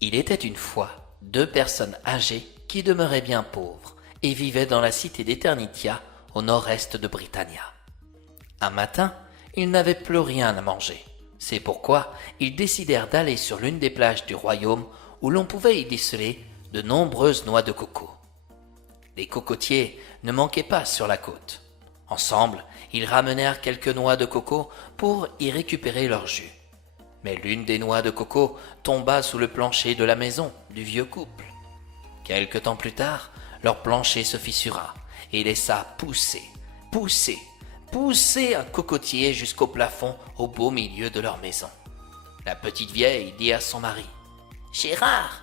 Il était une fois deux personnes âgées qui demeuraient bien pauvres et vivaient dans la cité d'Eternitia au nord-est de Britannia. Un matin, ils n'avaient plus rien à manger. C'est pourquoi ils décidèrent d'aller sur l'une des plages du royaume où l'on pouvait y déceler de nombreuses noix de coco. Les cocotiers ne manquaient pas sur la côte. Ensemble, ils ramenèrent quelques noix de coco pour y récupérer leur jus. Mais l'une des noix de coco tomba sous le plancher de la maison du vieux couple. Quelque temps plus tard, leur plancher se fissura et laissa pousser un cocotier jusqu'au plafond au beau milieu de leur maison. La petite vieille dit à son mari: « Gérard,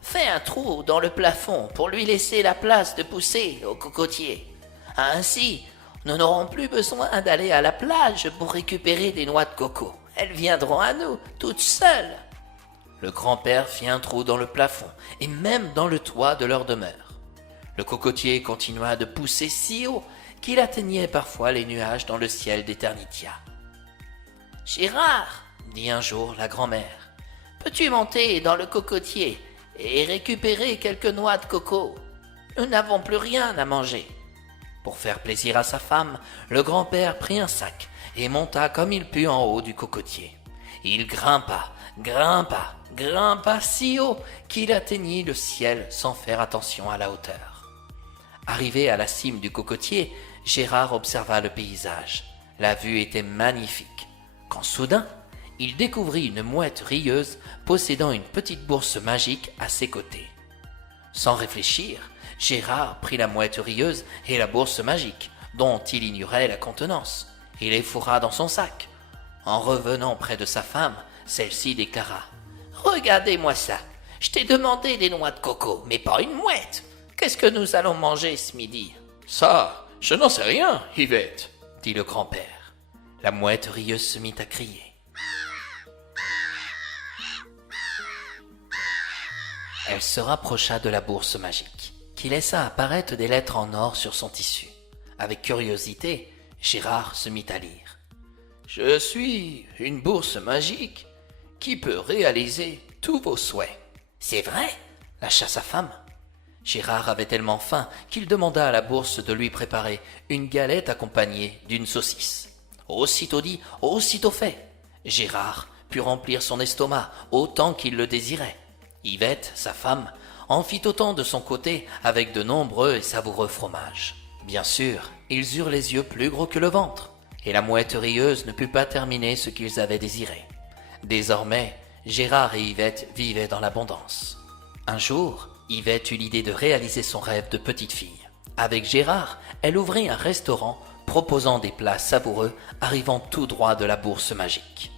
fais un trou dans le plafond pour lui laisser la place de pousser au cocotier. Ainsi, nous n'aurons plus besoin d'aller à la plage pour récupérer des noix de coco. Elles viendront à nous, toutes seules. » Le grand-père fit un trou dans le plafond et même dans le toit de leur demeure. Le cocotier continua de pousser si haut qu'il atteignait parfois les nuages dans le ciel d'Eternitia. « Gérard, dit un jour la grand-mère, peux-tu monter dans le cocotier et récupérer quelques noix de coco? Nous n'avons plus rien à manger. » Pour faire plaisir à sa femme, le grand-père prit un sac et monta comme il put en haut du cocotier. Il grimpa si haut qu'il atteignit le ciel sans faire attention à la hauteur. Arrivé à la cime du cocotier, Gérard observa le paysage. La vue était magnifique, quand soudain, il découvrit une mouette rieuse possédant une petite bourse magique à ses côtés. Sans réfléchir, Gérard prit la mouette rieuse et la bourse magique, dont il ignorait la contenance, et les fourra dans son sac. En revenant près de sa femme, celle-ci déclara: « Regardez-moi ça, je t'ai demandé des noix de coco, mais pas une mouette. Qu'est-ce que nous allons manger ce midi? »« Ça, je n'en sais rien, Yvette, » dit le grand-père. La mouette rieuse se mit à crier. Elle se rapprocha de la bourse magique, qui laissa apparaître des lettres en or sur son tissu. Avec curiosité, Gérard se mit à lire. « Je suis une bourse magique qui peut réaliser tous vos souhaits. »« C'est vrai ?» lâcha sa femme. Gérard avait tellement faim qu'il demanda à la bourse de lui préparer une galette accompagnée d'une saucisse. Aussitôt dit, aussitôt fait. Gérard put remplir son estomac autant qu'il le désirait. Yvette, sa femme, en fit autant de son côté avec de nombreux et savoureux fromages. Bien sûr, ils eurent les yeux plus gros que le ventre, et la mouette rieuse ne put pas terminer ce qu'ils avaient désiré. Désormais, Gérard et Yvette vivaient dans l'abondance. Un jour, Yvette eut l'idée de réaliser son rêve de petite fille. Avec Gérard, elle ouvrit un restaurant proposant des plats savoureux arrivant tout droit de la bourse magique.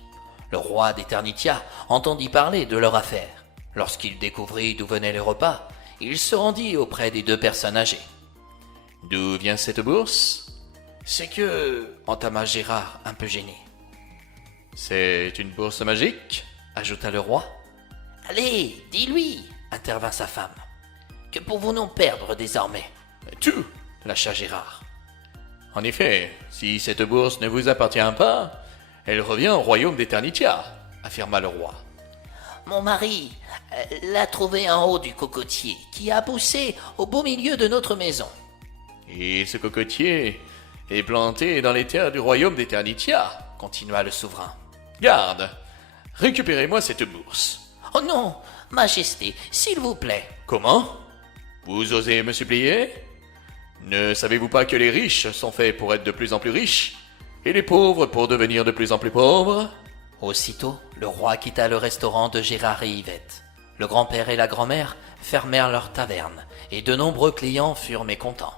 Le roi d'Eternitia entendit parler de leur affaire. Lorsqu'il découvrit d'où venaient les repas, il se rendit auprès des deux personnes âgées. « D'où vient cette bourse ?»« C'est que... » entama Gérard un peu gêné. « C'est une bourse magique ?» ajouta le roi. « Allez, dis-lui !» intervint sa femme. « Que pouvons-nous perdre désormais ?»« Tout !» lâcha Gérard. « En effet, si cette bourse ne vous appartient pas, elle revient au royaume d'Eternitia, » affirma le roi. « Mon mari l'a trouvée en haut du cocotier qui a poussé au beau milieu de notre maison. »« Et ce cocotier est planté dans les terres du royaume d'Eternitia, » continua le souverain. « Garde, récupérez-moi cette bourse. »« Oh non, Majesté, s'il vous plaît. »« Comment? Vous osez me supplier? Ne savez-vous pas que les riches sont faits pour être de plus en plus riches, et les pauvres pour devenir de plus en plus pauvres ?» Aussitôt, le roi quitta le restaurant de Gérard et Yvette. Le grand-père et la grand-mère fermèrent leur taverne, et de nombreux clients furent mécontents.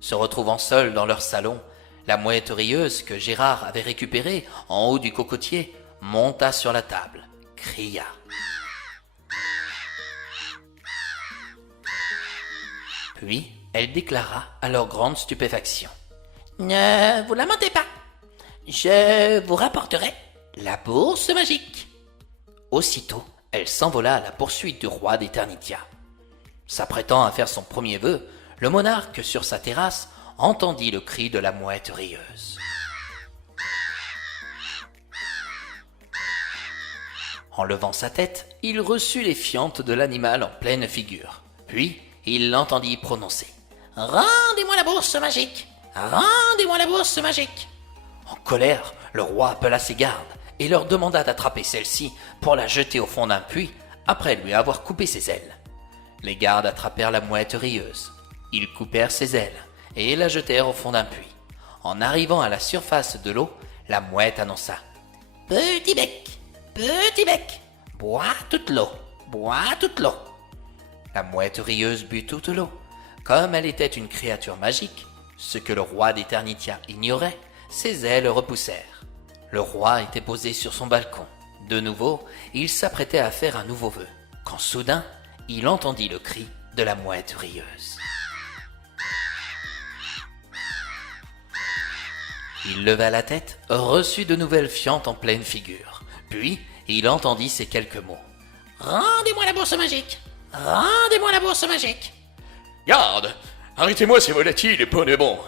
Se retrouvant seuls dans leur salon, la mouette rieuse que Gérard avait récupérée en haut du cocotier monta sur la table, cria. Puis, elle déclara à leur grande stupéfaction. « Ne vous lamentez pas, je vous rapporterai la bourse magique. » Aussitôt, elle s'envola à la poursuite du roi d'Eternitia. S'apprêtant à faire son premier vœu, le monarque sur sa terrasse entendit le cri de la mouette rieuse. En levant sa tête, il reçut les fientes de l'animal en pleine figure. Puis, il l'entendit prononcer « Rendez-moi la bourse magique! Rendez-moi la bourse magique !» En colère, le roi appela ses gardes et leur demanda d'attraper celle-ci pour la jeter au fond d'un puits après lui avoir coupé ses ailes. Les gardes attrapèrent la mouette rieuse. Ils coupèrent ses ailes et la jetèrent au fond d'un puits. En arrivant à la surface de l'eau, la mouette annonça « Petit bec, bois toute l'eau, bois toute l'eau. » La mouette rieuse but toute l'eau. Comme elle était une créature magique, ce que le roi d'Eternitia ignorait, ses ailes repoussèrent. Le roi était posé sur son balcon. De nouveau, il s'apprêtait à faire un nouveau vœu, quand soudain, il entendit le cri de la mouette rieuse. Il leva la tête, reçut de nouvelles fientes en pleine figure. Puis, il entendit ces quelques mots. « Rendez-moi la bourse magique! Rendez-moi la bourse magique !» Garde! Arrêtez-moi ces volatiles et bonbons!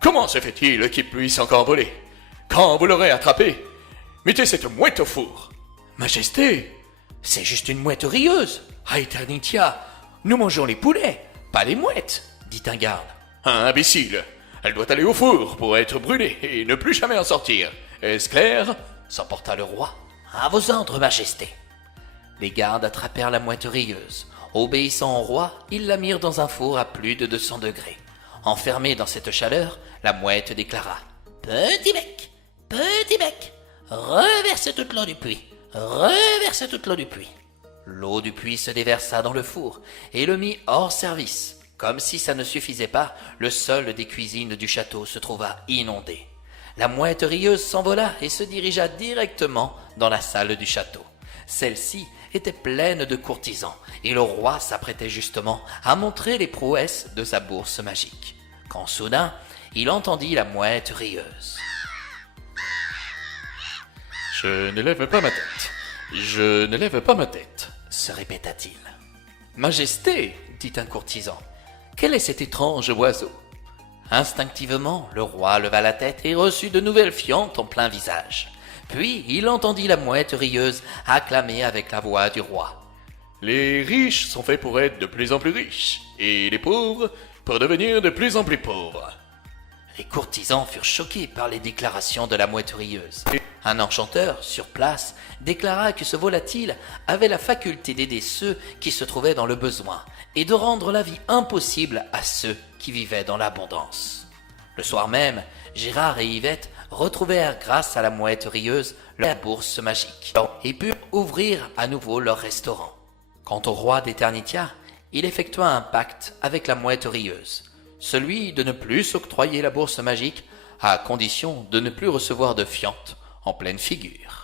Comment se fait-il qu'ils puissent encore voler? Quand vous l'aurez attrapé, mettez cette mouette au four! Majesté, c'est juste une mouette rieuse. À Eternitia, nous mangeons les poulets, pas les mouettes, dit un garde. Imbécile! Elle doit aller au four pour être brûlée et ne plus jamais en sortir. Est-ce clair? S'emporta le roi. À vos ordres, Majesté. Les gardes attrapèrent la mouette rieuse. Obéissant au roi, ils la mirent dans un four à plus de 200 degrés. Enfermée dans cette chaleur, la mouette déclara « Petit bec, reverse toute l'eau du puits, reverse toute l'eau du puits. » L'eau du puits se déversa dans le four et le mit hors service. Comme si ça ne suffisait pas, le sol des cuisines du château se trouva inondé. La mouette rieuse s'envola et se dirigea directement dans la salle du château. Celle-ci était pleine de courtisans et le roi s'apprêtait justement à montrer les prouesses de sa bourse magique. Quand soudain, il entendit la mouette rieuse. « Je ne lève pas ma tête. Je ne lève pas ma tête, » se répéta-t-il. « Majesté, dit un courtisan, quel est cet étrange oiseau ?» Instinctivement, le roi leva la tête et reçut de nouvelles fientes en plein visage. Puis il entendit la mouette rieuse acclamer avec la voix du roi. « Les riches sont faits pour être de plus en plus riches, et les pauvres pour devenir de plus en plus pauvres. » Les courtisans furent choqués par les déclarations de la mouette rieuse. Un enchanteur, sur place, déclara que ce volatile avait la faculté d'aider ceux qui se trouvaient dans le besoin et de rendre la vie impossible à ceux qui vivaient dans l'abondance. Le soir même, Gérard et Yvette retrouvèrent grâce à la mouette rieuse la bourse magique et purent ouvrir à nouveau leur restaurant. Quant au roi d'Eternitia, il effectua un pacte avec la mouette rieuse, celui de ne plus s'octroyer la bourse magique à condition de ne plus recevoir de fientes en pleine figure.